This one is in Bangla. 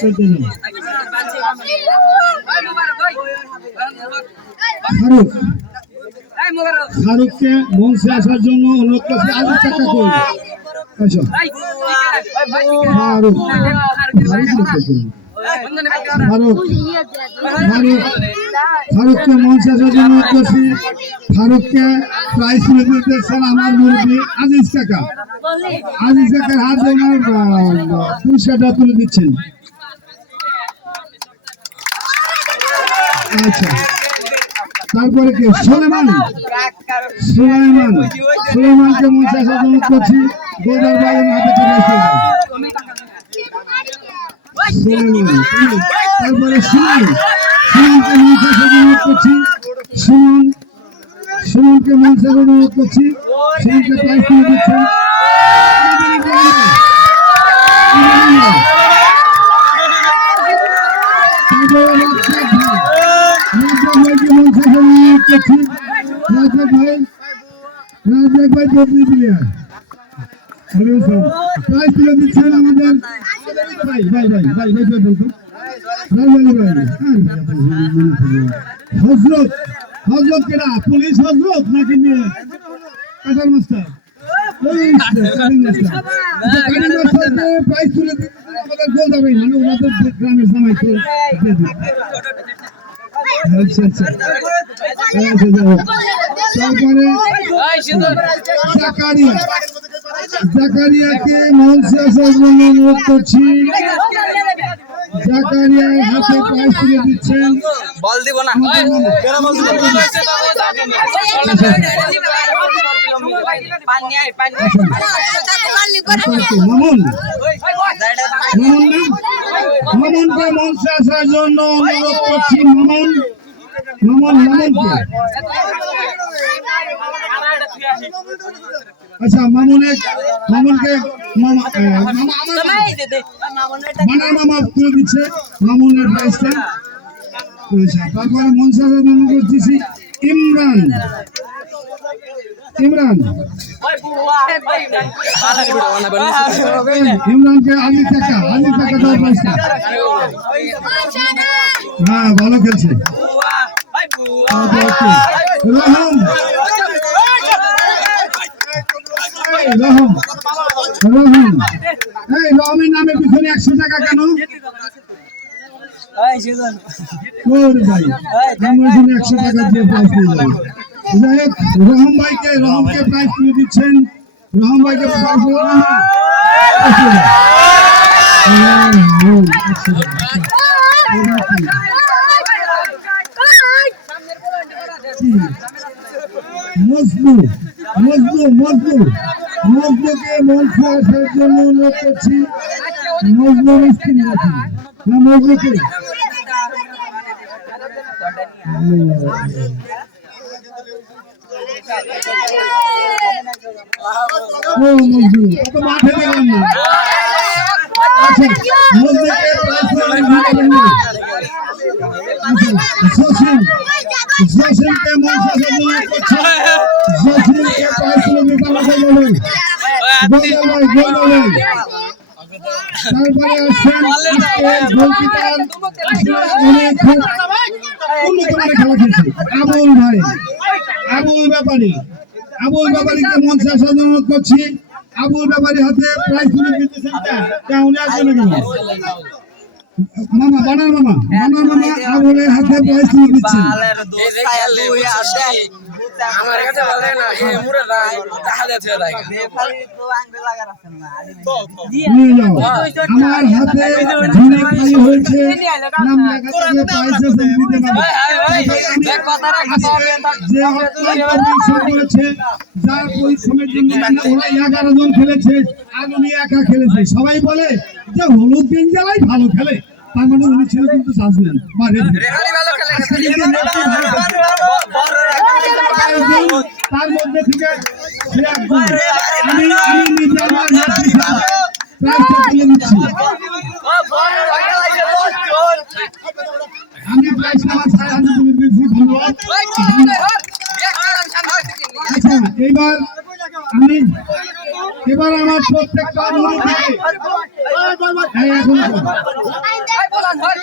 14 জন। ফারুক ফারুককে মঞ্চে আসার জন্য অনুরোধ করছি। আজ টাকা কই আচ্ছা ফারুক ফারুক ফারুককে মঞ্চে আসার জন্য অনুরোধ করছি। ফারুককে প্রাইজ তুলে দিতেছেন আমার মুরব্বী আজিজ কাকা। আজিজ কাকার হাত ওনার পুরস্কারটা তুলে দিচ্ছেন। আচ্ছা তারপরে কে সুলেমান সুলেমান সুলেমানকে মঞ্চে আসার জন্য অনুরোধ করছি। গোলদার ভাই হাতে সুলেমান তারপরে সুমন সুমনকে মঞ্চে আসার জন্য অনুরোধ করছি। সুমনকে মঞ্চে আসার জন্য অনুরোধ করছি। সুমনকে প্রাইজ তুলে দিচ্ছেন। হজরত হজরত কেনা পুলিশ হজরত নাকি কাটার মাস্টার প্রাইজ তুলে আমাদের গোল যাবে মানে ওনাদের গ্রামের জামাই তো আচ্ছা আচ্ছা তারপরে জাকারিয়াকে মঞ্চে আসার জন্য অনুরোধ করছি। জাকারিয়ার হাতে প্রাইজ তুলে দিচ্ছেন। বল দিব না কেন বল দিব মামুনকে মঞ্চে আসার জন্য অনুরোধ করছি। মামুনকে আচ্ছা মামুনকে মামা মামা তুলে দিচ্ছে মামুনের প্রাইজটা। তারপরে মঞ্চে আসার জন্য করতেছি ইমরানকে আলি টাকা দেওয়ার প্রাইজটা। হ্যাঁ ভালো খেলছে। রহম রহমের নামে পিছনে 100 টাকা কেন? ভাই 100 টাকা দিয়ে প্রাইজ পেয়ে যাবে। যাই হোক রহমকে প্রাইজ তুলে দিচ্ছেন। রহম ভাইকে প্রাইজ মজনুকে মঞ্চে আসার জন্য অনুরোধ করছি। মজনু মিষ্টি নাকি না মজনুকে মাঠে দেখলাম না। আচ্ছা মজনুকে জসিমকে মঞ্চে আসার জন্য করছি। জসিমকে প্রাইজ তুলে দিতে আমাদের বলুন। তারপরে আসছেন গোলকিপার অনেক উন্নত মানের খেলা খেলছে আবুল ব্যাপারীকে মঞ্চে আসার জন্য অনুরোধ করছি। আবুল ব্যাপারী হাতে প্রাইজ তুলে দিতেছেন। উনি আসবেন না মামা বানার মামা আবুলের হাতে প্রাইজ তুলে দিচ্ছেন। আমার কাছে বলে না এ মুরে না তাহলে আছে লাগা নিয়ে যাও আমার হাতে ঝুড়ি খালি হয়েছে নাম লাগাতে প্রাইজ দিতে পারবে। এক কথা রাখা যে পরিশ্রম করেছে যার পরিশ্রমের জন্য ওরা 11 জন খেলেছে আর উনি একা খেলেছে। সবাই বলে যে হলুদ গেঞ্জালাই ভালো খেলে, তার মানে উনি ছিল কিন্তু জাজমেন্ট বা রেফারি ভালো খেলে। তার মধ্যে থেকে আমি নিজে আমার আমি প্রাইজ আমার সারা হাতে তুলে দিয়েছি। ধন্যবাদ। আচ্ছা এবার আমার প্রত্যেকটা অনুরোধ বলান হয়